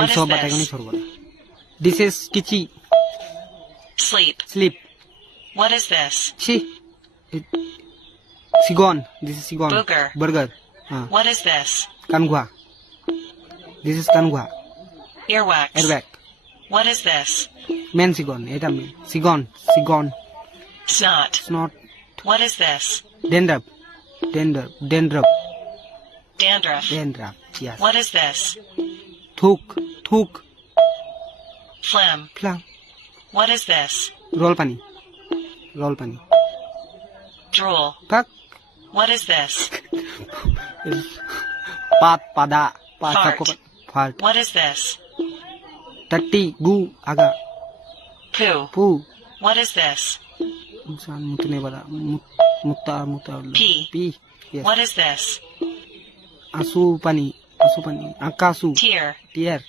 What is सब बताएको नि this? छोरो बड़ा This is kichi Sleep. sleep What is this? chi sigon this is sigon Burger. burger What is this? kanghua this is kanghua Earwax. airback What is this? main sigon eta main sigon Snot. snot What is this? dandruff Dandruff. yes What is this? thuk Phlegm. phlegm What is this? roll pani Drool. tak What is this? pada Fart. fart What is this? tatti gu aga Poo. poo What is this? इंसान मुतने वाला मुत्ता Pee. yes What is this? आंसू पानी आकाशू Tear. tear